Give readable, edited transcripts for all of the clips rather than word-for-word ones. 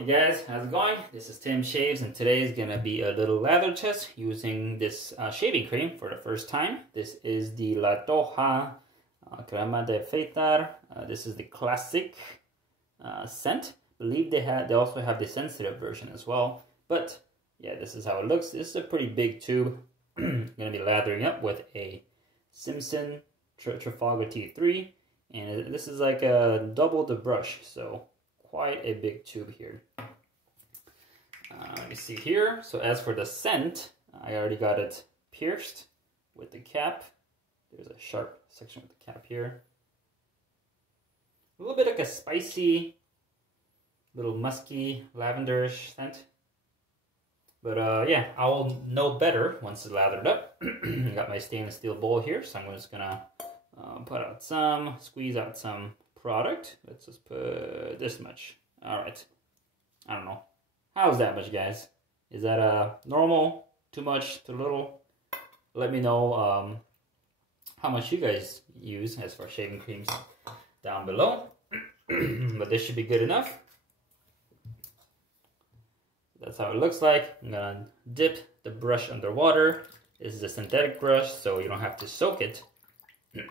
Hey guys, how's it going? This is Tim Shaves, and today is gonna be a little lather test using this shaving cream for the first time. This is the La Toja Crema de Afeitar. This is the classic scent. I believe they also have the sensitive version as well. But yeah, this is how it looks. This is a pretty big tube. Gonna be lathering up with a Simpson Trafalgar T3, and this is like a double the brush, so quite a big tube here. Let me see here. So as for the scent, I already got it pierced with the cap. There's a sharp section with the cap here. A little bit like a spicy, little musky, lavenderish scent. But yeah, I'll know better once it's lathered up. Got my stainless steel bowl here, so I'm just gonna squeeze out some product. Let's just put this much. All right. I don't know. How's that much, guys? Is that normal? Too much? Too little? Let me know how much you guys use as far as shaving creams down below. But this should be good enough. That's how it looks like. I'm gonna dip the brush underwater. This is a synthetic brush, so you don't have to soak it. You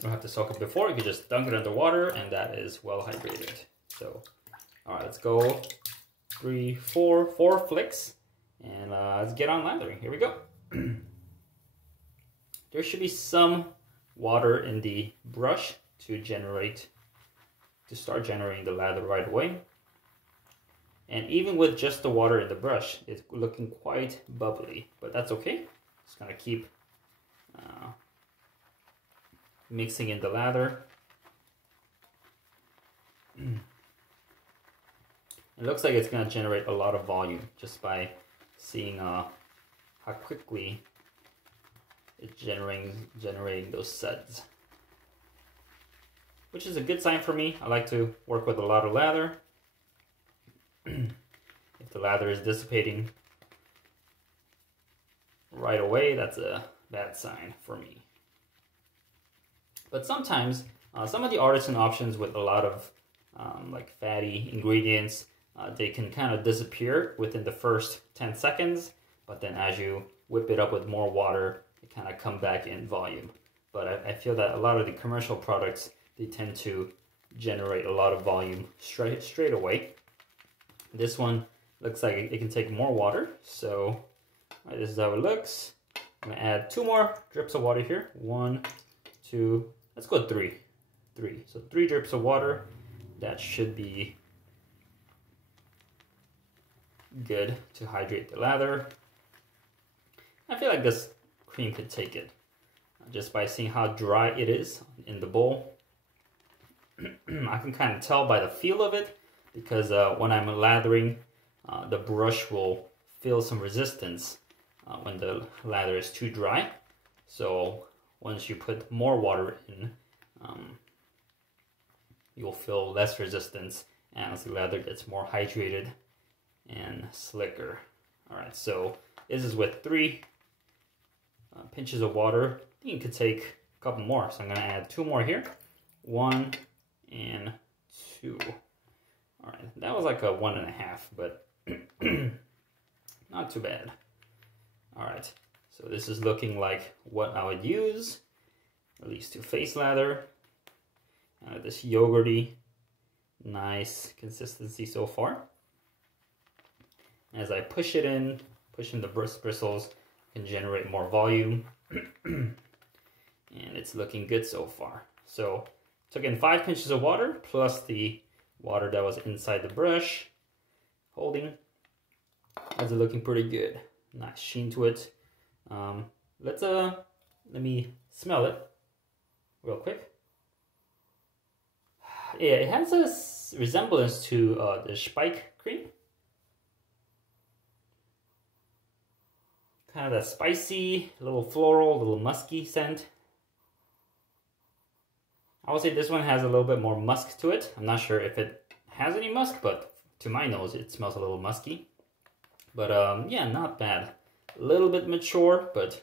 don't have to soak it before. You can just dunk it underwater, and that is well hydrated. So, all right, let's go. 4 flicks, and let's get on lathering. Here we go. There should be some water in the brush to start generating the lather right away. And even with just the water in the brush, it's looking quite bubbly, but that's okay. Just gonna keep mixing in the lather. It looks like it's gonna generate a lot of volume just by seeing how quickly it's generating those suds, which is a good sign for me. I like to work with a lot of lather. If the lather is dissipating right away, that's a bad sign for me. But sometimes, some of the artisan options with a lot of like fatty ingredients, they can kind of disappear within the first 10 seconds, but then as you whip it up with more water, they kind of come back in volume. But I feel that a lot of the commercial products, they tend to generate a lot of volume straight away. This one looks like it can take more water, so this is how it looks. I'm gonna add 2 more drips of water here. 1, 2, let's go 3. So 3 drips of water. That should be good to hydrate the lather. I feel like this cream could take it just by seeing how dry it is in the bowl. I can kind of tell by the feel of it, because when I'm lathering, the brush will feel some resistance when the lather is too dry. So once you put more water in, you'll feel less resistance, and as the lather gets more hydrated and slicker. All right, so this is with 3 pinches of water. I think you could take a couple more, so I'm gonna add 2 more here. 1 and 2. All right, that was like a 1.5, but not too bad. All right, so this is looking like what I would use, at least to face lather. This yogurty, nice consistency so far. As I push it in, pushing the bristles can generate more volume. And it's looking good so far. So took in 5 pinches of water plus the water that was inside the brush, holding. That's looking pretty good. Nice sheen to it. Let me smell it real quick. Yeah, it has a resemblance to the Spike cream. Kind of that spicy, little floral, little musky scent. I would say this one has a little bit more musk to it. I'm not sure if it has any musk, but to my nose, it smells a little musky. But yeah, not bad. A little bit mature, but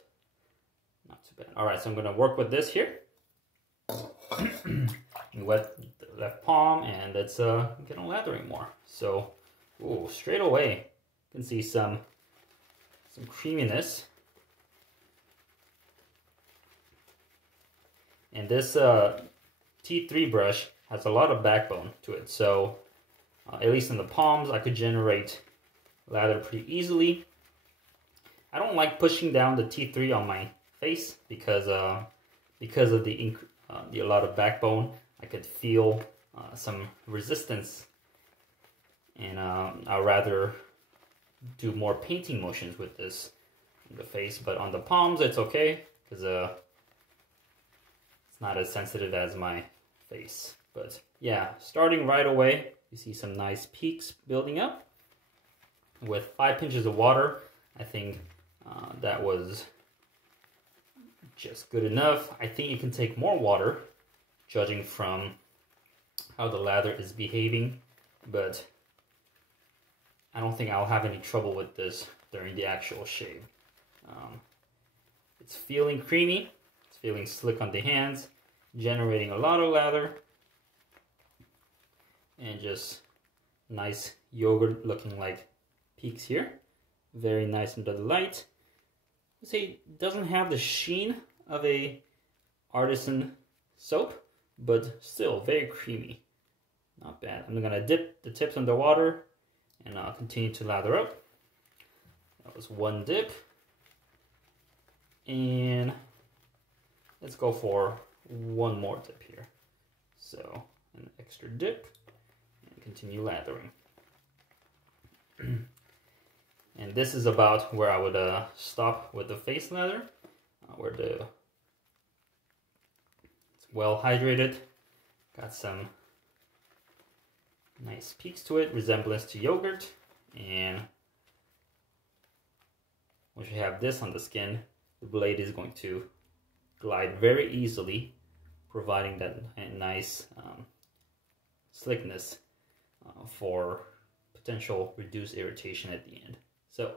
not too bad. All right, so I'm gonna work with this here. Wet left palm, and let's get on lathering more. So, ooh, straight away, you can see some creaminess. And this T3 brush has a lot of backbone to it, so at least in the palms, I could generate lather pretty easily. I don't like pushing down the T3 on my face because of the a lot of backbone. I could feel some resistance, and I'd rather do more painting motions with this on the face. But on the palms, it's okay because it's not as sensitive as my face. But yeah, starting right away, you see some nice peaks building up. With 5 pinches of water, I think that was just good enough. I think you can take more water, judging from how the lather is behaving, but I don't think I'll have any trouble with this during the actual shave. It's feeling creamy, it's feeling slick on the hands, generating a lot of lather, and just nice yogurt looking like peaks here. Very nice under the light. I'd say it doesn't have the sheen of a artisan soap, but still very creamy. Not bad. I'm gonna dip the tips underwater and I'll continue to lather up. That was one dip. And let's go for one more dip here. So an extra dip and continue lathering. And this is about where I would stop with the face lather, where it's well hydrated, got some nice peaks to it, resemblance to yogurt, and once you have this on the skin, the blade is going to glide very easily, providing that nice slickness for potential reduced irritation at the end. So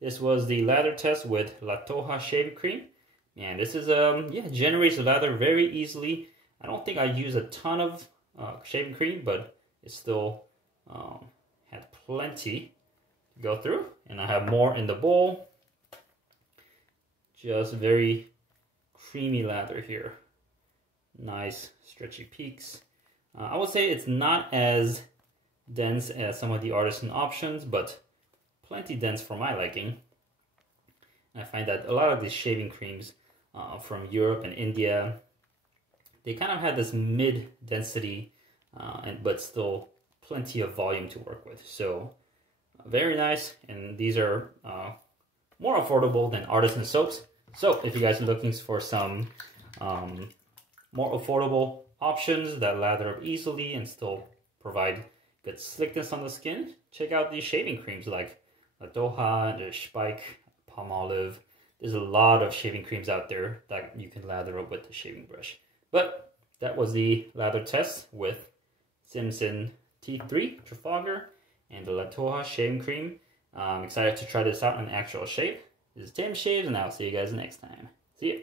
this was the lather test with Toja shaving cream, and this is generates lather very easily. I don't think I use a ton of shaving cream, but it still had plenty to go through, and I have more in the bowl. Just very creamy lather here. Nice stretchy peaks. I would say it's not as dense as some of the artisan options, but plenty dense for my liking. And I find that a lot of these shaving creams from Europe and India, they kind of had this mid density, but still plenty of volume to work with. So very nice, and these are more affordable than artisan soaps. So if you guys are looking for some more affordable options that lather up easily and still provide good slickness on the skin, check out these shaving creams like Toja, the Spike, Palmolive. There's a lot of shaving creams out there that you can lather up with the shaving brush. But that was the lather test with Simpson T3 Trafalgar and the Toja shaving cream. I'm excited to try this out on an actual shave. This is Tim Shaves, and I'll see you guys next time. See ya.